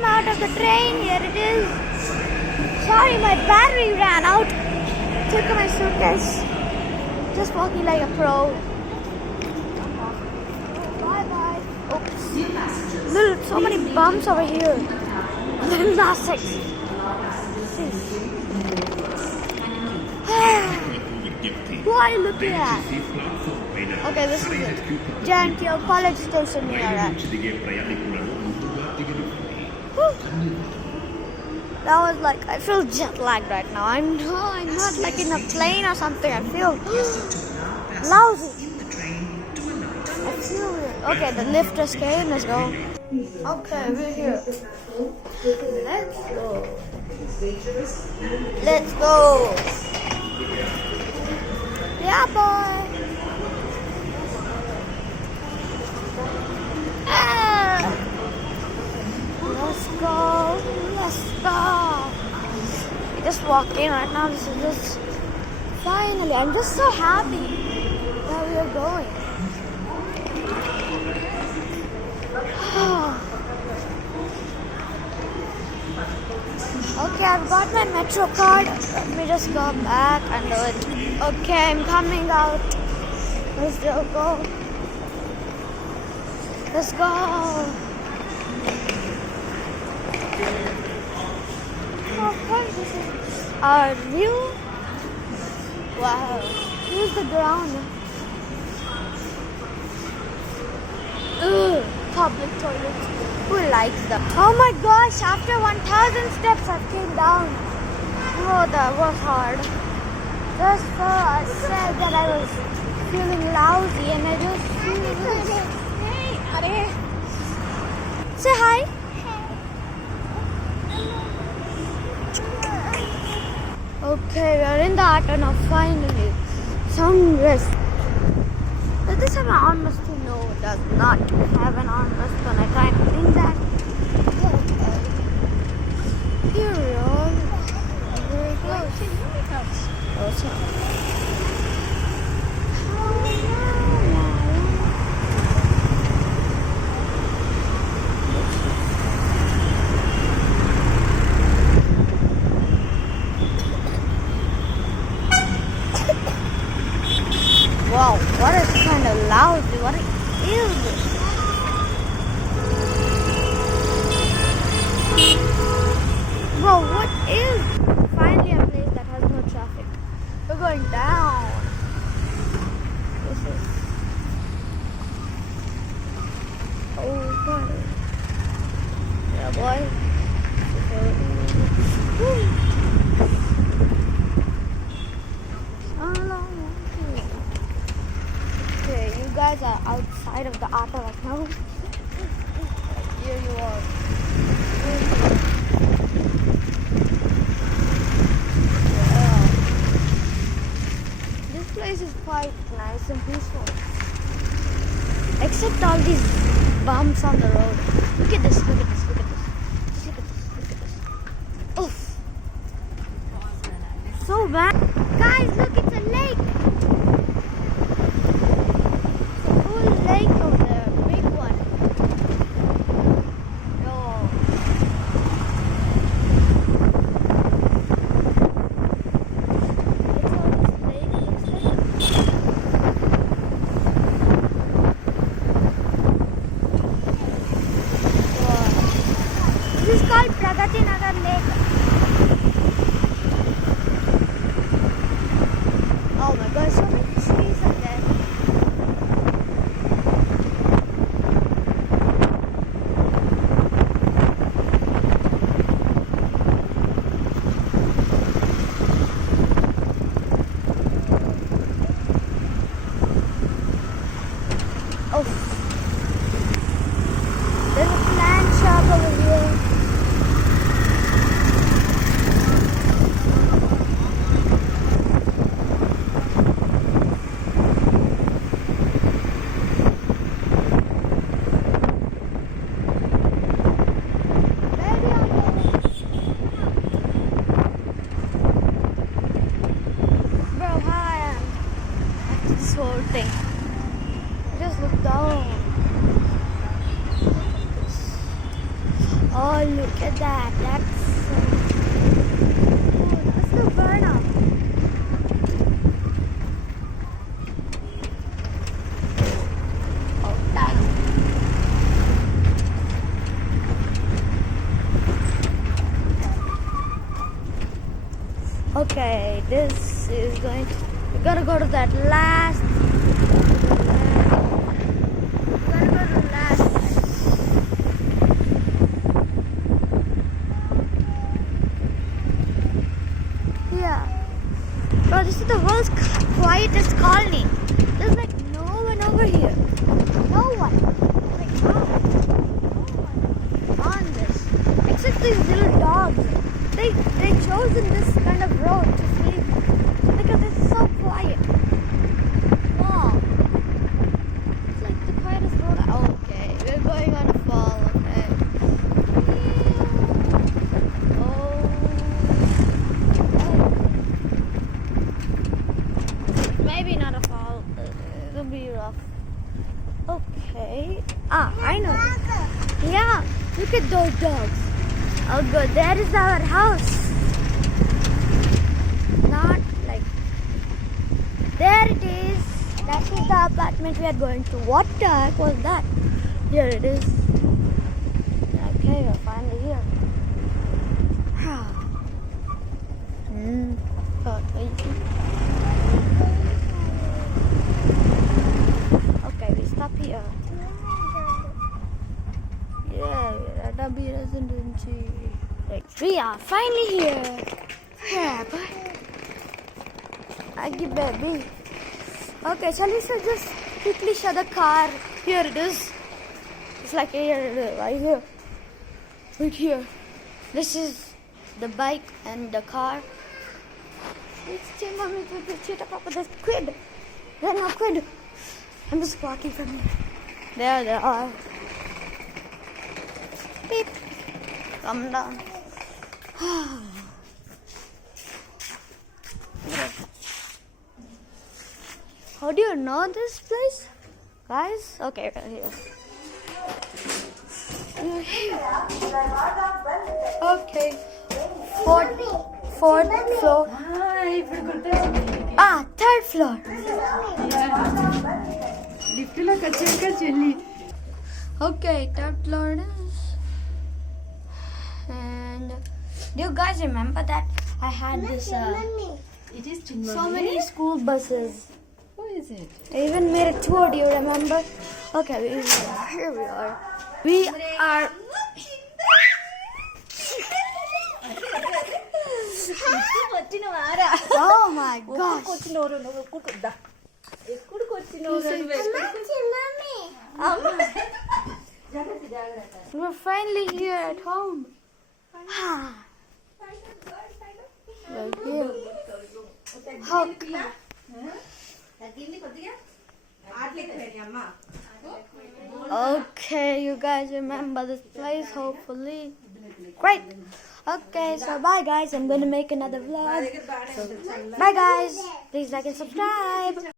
came out of the train. Here it is. Sorry, my battery ran out. Took my suitcase. Just walking like a pro. Bye bye. Oops. Little, so many bumps over here. Little Nastics. Who are you looking at? Okay, this is it. Giantio College Station we are at. That was like, I feel jet lagged right now. I'm not like in a plane or something. I feel lousy. I feel weird. Okay, the lift just came. Let's go. Okay, we're here. Let's go. Let's go. Yeah, boy. Ah. Let's go. Let's go. We just walked in right now. This is just finally. I'm just so happy that we are going. Okay, I've got my Metro card. Let me just go back and do it. Okay, I'm coming out. Let's go. Let's go. Oh, this is our view. Wow. Here's the ground. Ugh, public toilets. Who likes them? Oh my gosh, after 1,000 steps I came down. Oh, that was hard. Just so I said that I was feeling lousy and I just Hey, Are. Say hi. Okay, we are in the auto now finally. Some rest. Does this have an armrest? No, it does not have an armrest when I try to clean that. Okay. Here we are. Very close. Oh, sorry. Wow, what is kind of lousy? What is this? Bro, what is finally a place that has no traffic? We're going down. This is God. Yeah, boy. Okay, you guys are outside of the auto right now. Here you are. Yeah. This place is quite nice and peaceful. Except all these bumps on the road. Look at this, look at this, look at this. Just look at this, look at this. Oof. So bad. Guys, look, it's a lake. Lake over there, big one. No. This is called Pragati Nagar Lake. Oh my gosh, so many trees are there. Oh, there's a plant shop over here. look at that. That's the burner. Oh, damn. Okay, this is going to. We gotta go to that last. Bro, this is the world's quietest colony. There's like no one over here. No one. Like no one on this. Except these little dogs. They chosen this kind of road to sleep because it's so quiet. Wow. It's like the quietest road. Okay, we're going on a fall. Okay. Maybe not a fall. It'll be rough. Okay. I know. Yeah. Look at those dogs. Oh, good. There is our house. Not like. There it is. That is the apartment we are going to. What the heck was that? Here it is. Okay, we're finally here. Okay, we stop here. Yeah, that'll be residency. Like, we are finally here. Yeah, boy. Aggie baby. Okay, Shalisha, just quickly shut the car. Here it is. It's like here, right here. Right here. This is the bike and the car. It's mommy, there's quid. There's no quid. I'm just walking from here. There they are. Beep. Come down. How do you know this place? Guys? Okay, we're here. Okay. Fourth floor. Third floor. Okay, third floor it is. And do you guys remember that I had this It is so many school buses? Who is it? I even made a tour, do you remember? Okay, here we are. We are. Oh my gosh. We're finally here at home. Right here. Okay, you guys remember this place, hopefully. Great. Okay, so bye guys. I'm going to make another vlog. So, bye guys. Please like and subscribe.